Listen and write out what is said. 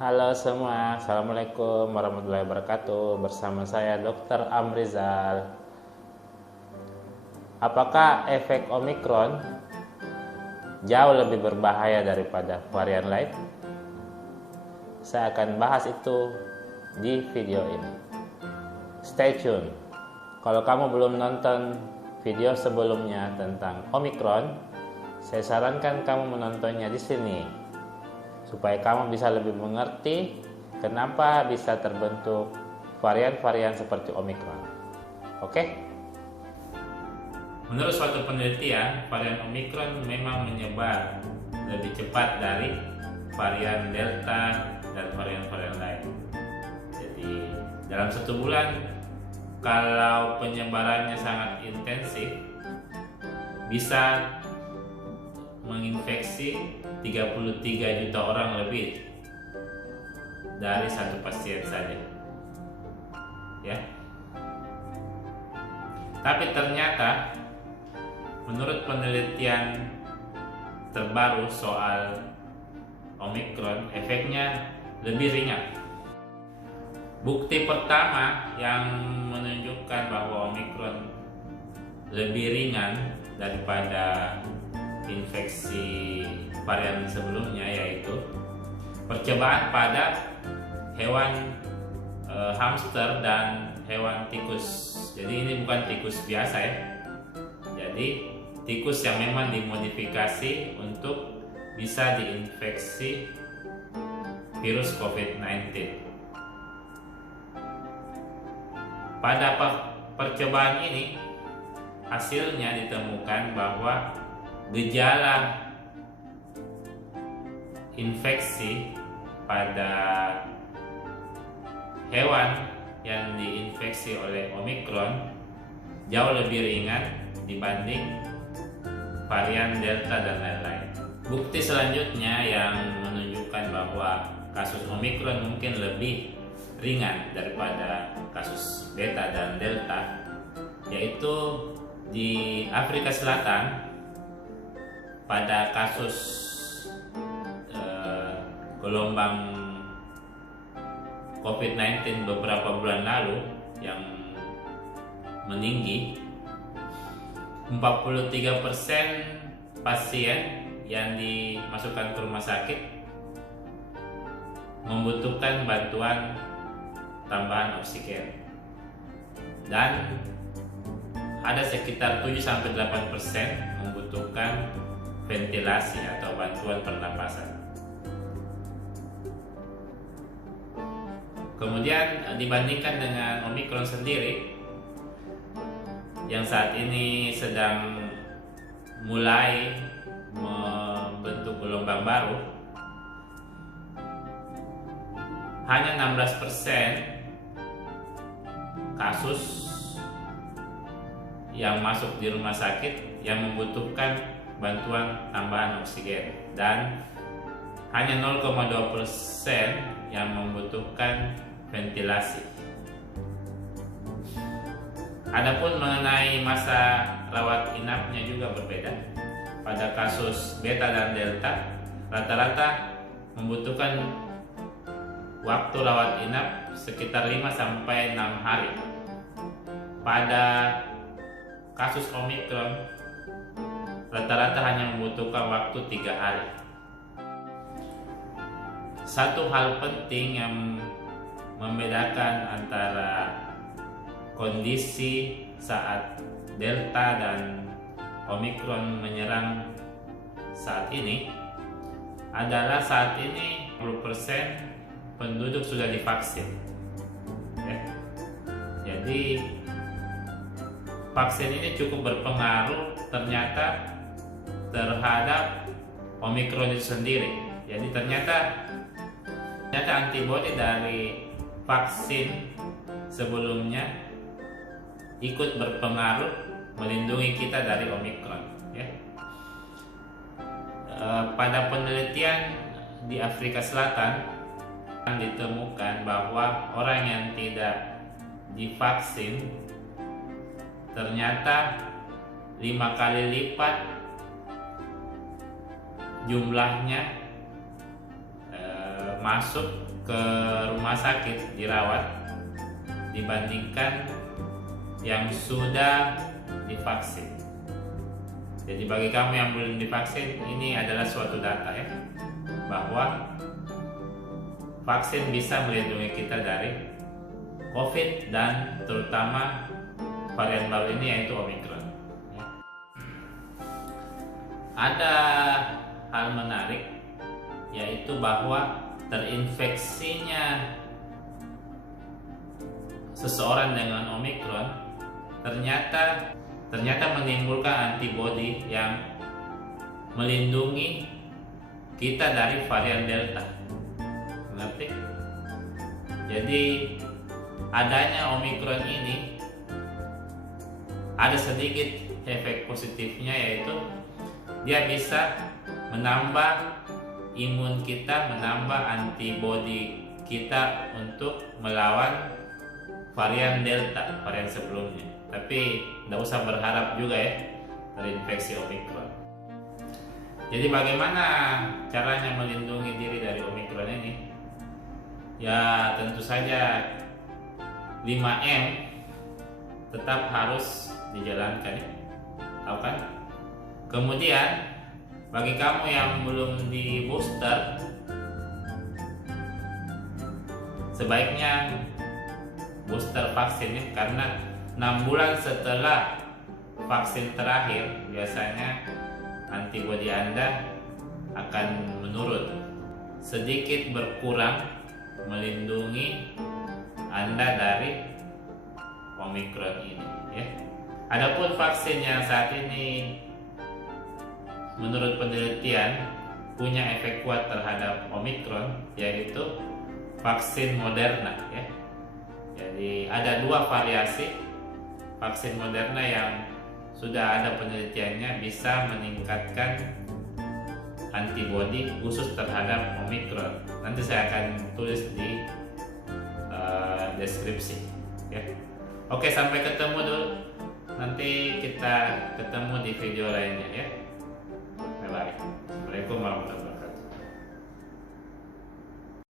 Halo semua, Assalamualaikum warahmatullahi wabarakatuh. Bersama saya Dr. Amrizal. Apakah efek Omikron jauh lebih berbahaya daripada varian lain? Saya akan bahas itu di video ini. Stay tune. Kalau kamu belum nonton video sebelumnya tentang Omikron, saya sarankan kamu menontonnya di sini supaya kamu bisa lebih mengerti kenapa bisa terbentuk varian-varian seperti Omikron. Oke? Menurut suatu penelitian, varian Omikron memang menyebar lebih cepat dari varian Delta dan varian-varian lain. Jadi, dalam 1 bulan, kalau penyebarannya sangat intensif, bisa menginfeksi 33 juta orang lebih dari satu pasien saja. Ya. Tapi ternyata menurut penelitian terbaru soal Omikron, efeknya lebih ringan. Bukti pertama yang menunjukkan bahwa Omikron lebih ringan daripada infeksi varian sebelumnya yaitu percobaan pada hewan hamster dan hewan tikus. Jadi ini bukan tikus biasa ya. Jadi tikus yang memang dimodifikasi untuk bisa diinfeksi virus COVID-19. Pada percobaan ini hasilnya ditemukan bahwa gejala infeksi pada hewan yang diinfeksi oleh Omikron jauh lebih ringan dibanding varian Delta dan lain-lain. Bukti selanjutnya yang menunjukkan bahwa kasus Omikron mungkin lebih ringan daripada kasus Beta dan Delta yaitu di Afrika Selatan. Pada kasus gelombang COVID-19 beberapa bulan lalu yang meninggi, 43% pasien yang dimasukkan ke rumah sakit membutuhkan bantuan tambahan oksigen, dan ada sekitar 7-8% membutuhkan ventilasi atau bantuan pernapasan. Kemudian dibandingkan dengan Omikron sendiri yang saat ini sedang mulai membentuk gelombang baru, hanya 16% kasus yang masuk di rumah sakit yang membutuhkan bantuan tambahan oksigen, dan hanya 0,2% yang membutuhkan ventilasi. Adapun mengenai masa rawat inapnya juga berbeda. Pada kasus Beta dan Delta, rata-rata membutuhkan waktu rawat inap sekitar 5-6 hari. Pada kasus Omikron, rata-rata hanya membutuhkan waktu 3 hari. Satu hal penting yang membedakan antara kondisi saat Delta dan Omikron menyerang saat ini adalah saat ini 10% penduduk sudah divaksin. Ya. Jadi vaksin ini cukup berpengaruh ternyata terhadap Omikron itu sendiri. Jadi ternyata antibodi dari vaksin sebelumnya ikut berpengaruh melindungi kita dari Omikron. Ya. Pada penelitian di Afrika Selatan ditemukan bahwa orang yang tidak divaksin ternyata 5 kali lipat jumlahnya masuk ke rumah sakit dirawat dibandingkan yang sudah divaksin. Jadi bagi kamu yang belum divaksin, ini adalah suatu data ya, bahwa vaksin bisa melindungi kita dari COVID dan terutama varian baru ini yaitu Omicron. Ada hal menarik, yaitu bahwa terinfeksinya seseorang dengan Omicron ternyata menimbulkan antibodi yang melindungi kita dari varian Delta. Mengerti? Jadi adanya Omicron ini ada sedikit efek positifnya, yaitu dia bisa menambah imun kita, menambah antibodi kita untuk melawan varian Delta, varian sebelumnya. Tapi tidak usah berharap juga ya terinfeksi Omicron. Jadi bagaimana caranya melindungi diri dari Omicron ini? Ya tentu saja 5M tetap harus dijalankan ya. Tahu kan? Kemudian bagi kamu yang belum di booster, sebaiknya booster vaksin ya, karena 6 bulan setelah vaksin terakhir biasanya antibodi Anda akan menurun, sedikit berkurang melindungi Anda dari Omicron ini ya. Adapun vaksin yang saat ini menurut penelitian punya efek kuat terhadap Omicron, yaitu vaksin Moderna ya. Jadi ada 2 variasi vaksin Moderna yang sudah ada penelitiannya bisa meningkatkan antibodi khusus terhadap Omicron. Nanti saya akan tulis di deskripsi ya. Oke, sampai ketemu dulu. Nanti kita ketemu di video lainnya ya. Bye bye. Assalamualaikum warahmatullahi wabarakatuh.